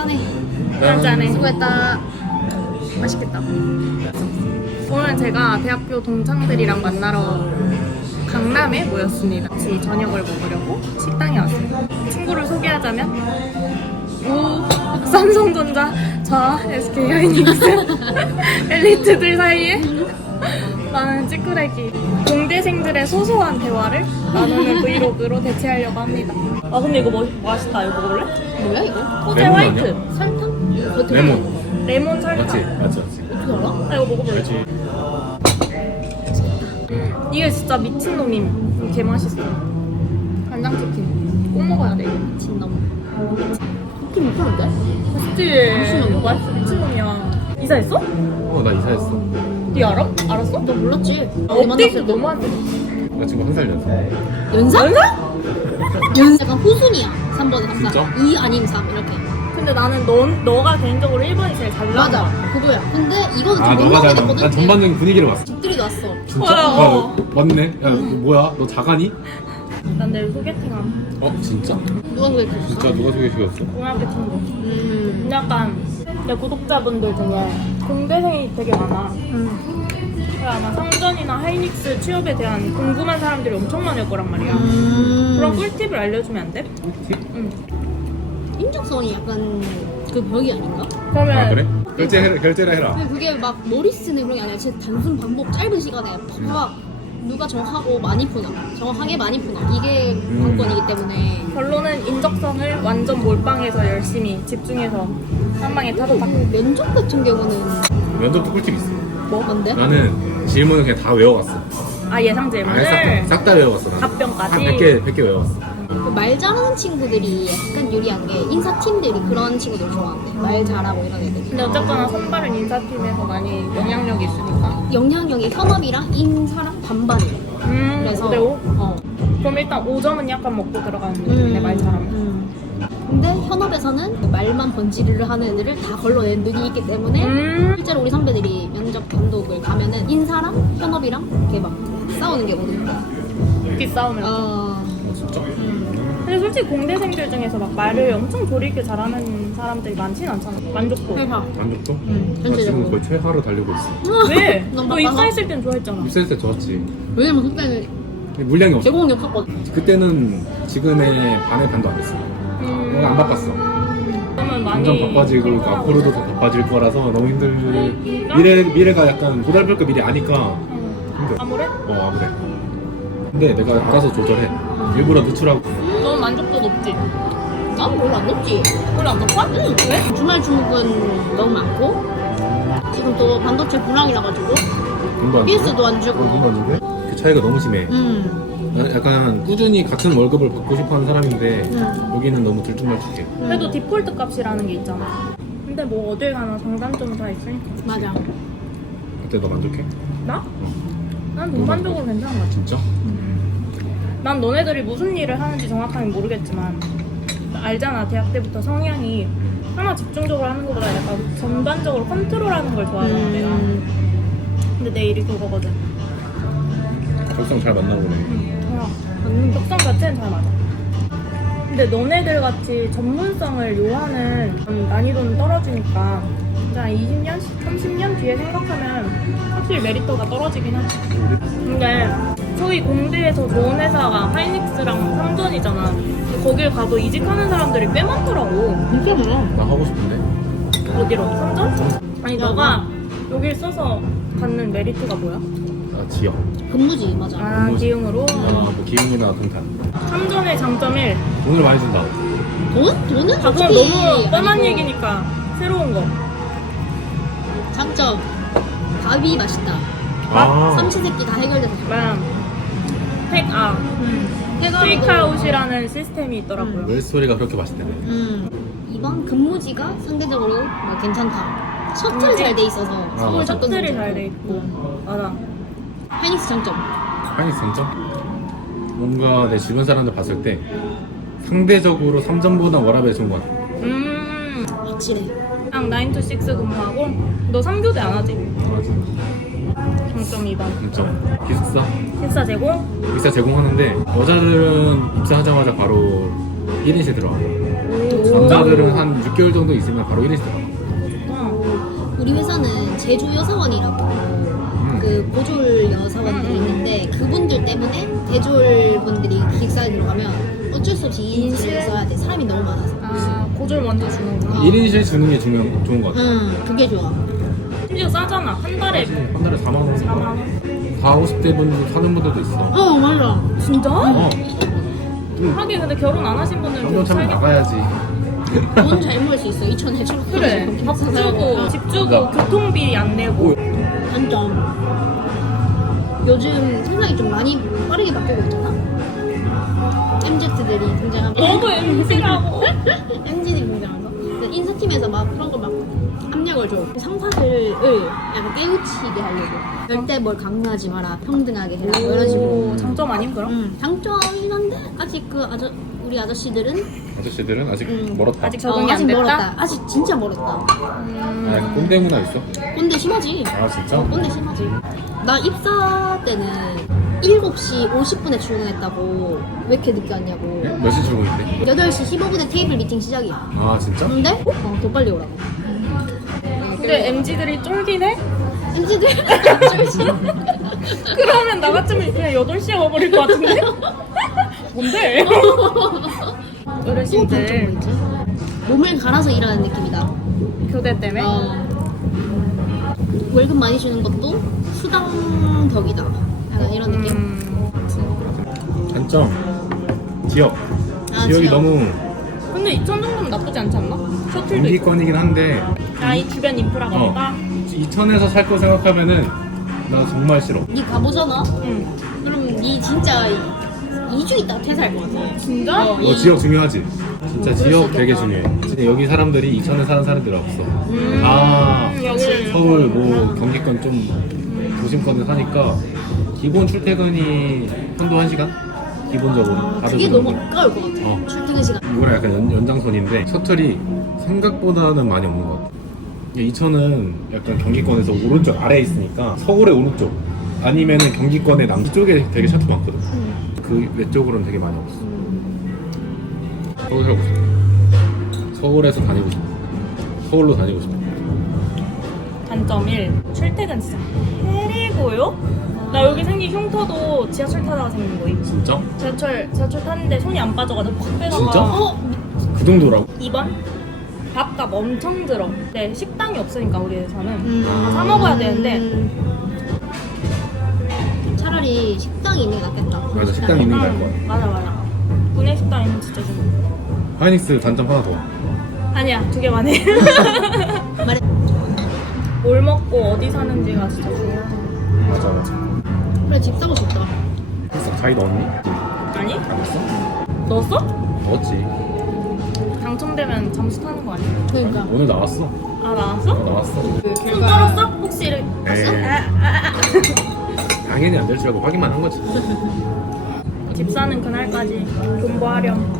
짠해. 짠해. 수고했다. 맛있겠다. 오늘 제가 대학교 동창들이랑 만나러 강남에 모였습니다. 같이 저녁을 먹으려고 식당에 왔어요. 친구를 소개하자면 삼성전자, 저 SK하이닉스 엘리트들 사이에 나는 찌끄레기 공대생들의 소소한 대화를 나누는 브이로그로 대체하려고 합니다. 아 근데 이거 맛있다. 이거 먹을래? 뭐야 이거? 호재 레몬 화이트 아니야? 설탕? 어떻게 레몬. 먹어? 레몬 설탕. 맞지? 맞지? 어떻게 알아? 아 이거 먹어볼래? 그렇지. 이게 진짜 미친놈임. 개 맛있어. 간장치킨 꼭 먹어야 돼. 진나무. 치킨 못 파는데? 맛있지? 미친놈이야. 맛있어. 미친놈이야. 이사했어? 나 이사했어. 네 알았어? 너 몰랐지? 업데이트 너무 안 돼. 나 지금 한 살 연상. 연상? 연상? 약간 후순이야. 3번에 항상. 진짜? 2 아니면 3 이렇게. 근데 나는 너가 개인적으로 1번이 제일 잘 나와. 맞아. 그거야. 근데 이거는 좀 너가 민망하게 잘. 됐거든? 난 전반적인 분위기를 봤어. 집들이 왔어. 진짜? 어. 맞네. 야, 너 뭐야? 너 자가니? 난 내일 소개팅함. 진짜? 누가 소개해줬어? 진짜 누가 소개시켰어? 고등학교 친구. 근데 약간 내 구독자분들 중에 공대생이 되게 많아. 그래 아마 성전이나 하이닉스 취업에 대한 궁금한 사람들이 엄청 많을 거란 말이야. 그런 꿀팁을 알려주면 안 돼? 팁? 응. 인적성이 약간 그 벽이 아닌가? 그러면 아 그래? 결제를 해라. 근데 그게 막 머리 쓰는 그런 게 아니라 진짜 단순 반복 짧은 시간에 팍 누가 정하고 많이 푸나 정확하게 많이 푸나 이게 관건이기 때문에 결론은 인적성을 완전 몰빵해서 열심히 집중해서 한 방에 타다닥. 면접 같은 경우는 면접도 꿀팁 있어. 뭐 뭔데? 나는 질문을 그냥 다 외워갔어. 아 예상 질문을 싹 다 외워갔어. 나는. 답변까지? 한 100개 외워갔어. 그 말 잘하는 친구들이 약간 유리한 게 인사팀들이 그런 친구들 좋아한대 말 잘하고 이런 애들 근데 어쨌거나 선발은 인사팀에서 많이 영향력이 있으니까. 영향력이 현업이랑 인사랑 반반이래 그래서 5대5? 어. 그럼 일단 5점은 약간 먹고 들어가는 느낌이네 말 잘하면. 근데 현업에서는 말만 번지르르 하는 애들을 다 걸러낸 눈이 있기 때문에 실제로 우리 선배들이 면접 감독을 가면은 인사랑 현업이랑 이렇게 막 싸우는 게 오거든요. 기 싸움을. 진짜? 근데 솔직히 공대생들 중에서 막 말을 엄청 조리 있게 잘하는 사람들이 많진 않잖아. 만족도. 만족도? 나 전체적으로. 지금 거의 최하로 달리고 있어. 왜? 넌 너 바빠서? 입사했을 땐 좋아했잖아. 입사할 때 좋았지. 왜냐면 그때는 근데 물량이 없어. 제공이 없었거든. 그때는 지금의 반의 반도 안 됐어. 안 바빴어. 그러면 많이 점점 바빠지고 힘들어. 앞으로도 더 바빠질 거라서 너무 힘들. 미래가 약간 고달플 미래 아니까 힘들어. 아무래? 아무래. 근데 내가 가서 조절해. 일부러 늦추라고. 넌 만족도 높지? 난 별로 안 높지. 별로 안 높아? 응. 왜? 주말 주목은 너무 많고 지금 또 반도체 불황이라 가지고 돈도 안 주고. PS도 안 주고. 돈도 안 주고. 그 차이가 너무 심해. 나는 약간 꾸준히 같은 월급을 받고 싶어하는 사람인데 여기는 너무 들쭉날쭉해. 그래도 디폴트 값이라는 게 있잖아. 근데 뭐 어딜 가나 장단점은 다 있으니까. 맞아. 그때 너 만족해? 나? 난 전반적으로 괜찮은 것 같아. 진짜? 난 너네들이 무슨 일을 하는지 정확하게 모르겠지만 알잖아. 대학 때부터 성향이 하나 집중적으로 하는 것보다 약간 전반적으로 컨트롤하는 걸 좋아하잖아 내가. 근데 내 일이 그거거든. 적성 잘 만나보네. 적성 자체는 잘 맞아. 근데 너네들 같이 전문성을 요하는 난이도는 떨어지니까 진짜 20년, 30년 뒤에 생각하면 확실히 메리트가 떨어지긴 하지. 근데 소위 공대에서 좋은 회사가 하이닉스랑 삼전이잖아. 거길 가도 이직하는 사람들이 꽤 많더라고. 진짜 많아. 나 하고 싶은데. 어디로? 삼전? 아니 너가 여길 써서 받는 메리트가 뭐야? 지역. 근무지 맞아. 아 기흥으로? 뭐 기흥이나 동탄. 삼전의 장점 1. 돈을 많이 준다. 돈은 아 그건 솔직히 너무 뻔한 아니고 얘기니까 새로운 거. 장점 밥이 맛있다. 삼시세끼 다 해결돼서 좋아. 테이크아웃이라는 시스템이 있더라고요. 웰스토리가 그렇게 맛있대네. 이번 근무지가 상대적으로 뭐 괜찮다. 셔틀이 잘 돼 있어서 서울 맞아. 접근 셔틀이 괜찮고. 잘 돼 있고. 맞아. 하이닉스 장점. 하이닉스 장점? 뭔가 내 주변 사람들 봤을 때 상대적으로 3점보다 워라벨 좋은 것 같아. 확실해. 그냥 9 to 6 근무하고 너 3교대 안 하지? 맞아. 장점 2번. 장점. 기숙사? 식사 제공? 기숙사 제공하는데 여자들은 입사하자마자 바로 1인실 들어가. 오. 남자들은 한 6개월 정도 있으면 바로 1인실 들어가. 우리 회사는 제주 여사원이라고 그 고졸 여사원들이 있는데 그분들 때문에 대졸 분들이 기숙사에 들어가면 어쩔 수 없이 2인실을 써야 돼. 사람이 너무 많아서. 아, 고졸 먼저 주는구나. 1인실 주는 게 좋은 것 같아. 그게 좋아. 심지어 싸잖아. 한 달에 한 달에 4만 원. 4만 원. 40, 50대 분들 사는 분들도 있어. 맞아. 진짜? 좀 하긴 근데 결혼 안 하신 분들은 한번 참면 나가야지. 돈 잘 모을 수 있어. 2,000에 그래. 밥 주고 집 주고 그러니까. 교통비 안 내고. 단점. 요즘 세상이 좀 많이 빠르게 바뀌고 있잖아. MZ들이 등장하고. 너도 MZ라고. MZ들이 등장하고. 인사팀에서 막 그런 거 막 압력을 줘. 상사들을 약간 깨우치게 하려고. 절대 뭘 강요하지 마라. 평등하게 해라. 뭐 이런 식으로. 장점 아님 그럼? 장점이긴 한데 아직 우리 아저씨들은 아저씨들은 아직 멀었다. 아직 적응이 아직 안 됐다? 멀었다. 아직 진짜 멀었다. 약간 꼰대 문화 있어? 꼰대 심하지. 아 진짜? 꼰대 심하지. 나 입사 때는 7시 50분에 출근했다고 왜 이렇게 늦게 왔냐고. 몇 시 출근인데? 8시 15분에 테이블 미팅 시작이야. 아 진짜? 근데 더 빨리 오라고. 근데 MZ들이 쫄긴 해? MZ들 그러면 나 같으면 그냥 8시에 와버릴 것 같은데? 뭔데? 어르신들 몸을 갈아서 일하는 느낌이다. 교대 때문에? 월급 많이 주는 것도 수당 덕이다. 약간 이런 느낌. 단점 지역. 아, 지역이 지역. 너무 근데 2천 정도면 나쁘지 않지 않나? 셔틀도 있고 경기권이긴 한데 이 주변 인프라가 없다? 이천에서 살 거 생각하면은 나 정말 싫어. 니 가보잖아? 응. 그럼 니 진짜 2주 있다가 퇴사할 것 같아. 진짜? 지역 중요하지. 진짜 지역 되게 중요해. 진짜 여기 사람들이 이천에 사는 사람들이 없어. 다 여기 서울 뭐 경기권 좀 도심권에 사니까 기본 출퇴근이 편도 1시간? 기본적으로 다들 그게 그런 너무 거야. 아까울 것 같아. 출퇴근 시간. 이거랑 약간 연장선인데 셔틀이 생각보다는 많이 없는 것 같아. 이천은 약간 경기권에서 오른쪽 아래에 있으니까 서울의 오른쪽 아니면은 경기권의 남쪽에 되게 셔틀 많거든. 그 외쪽으로는 되게 많이 없어. 서울 살고 싶어. 서울에서 다니고 싶어. 서울로 다니고 싶어. 단점 1 출퇴근 진짜 해리고요? 나 여기 생긴 흉터도 지하철 타다가 생긴 거임. 진짜? 지하철 탔는데 손이 안 빠져가지고 팍 빼다가 진짜? 그 정도라고? 2번 밥값 엄청 들어. 근데 식당이 없으니까 우리 회사는 다 사 먹어야 되는데 차라리 식당이 있는 게 낫겠다. 맞아, 식당이 있는 게 나을 것 같아. 맞아 구내 식당 있는 진짜 좋아. 하이닉스 단점 하나 더. 아니야 2개만 해. 말해. 뭘 먹고 어디 사는지가 진짜 중요해. 맞아. 그래 집 사고 싶다. 했어? 자기 넣었니? 아니? 안 했어? 넣었어? 넣었지. 당첨되면 잠수 타는 거 아니야? 그러니까. 오늘 나왔어. 아 나왔어? 나왔어. 손 떨었어? 혹시 에이, 당연히 안 될 줄 알고 확인만 한 거지. 집 사는 그날까지 공부하렴.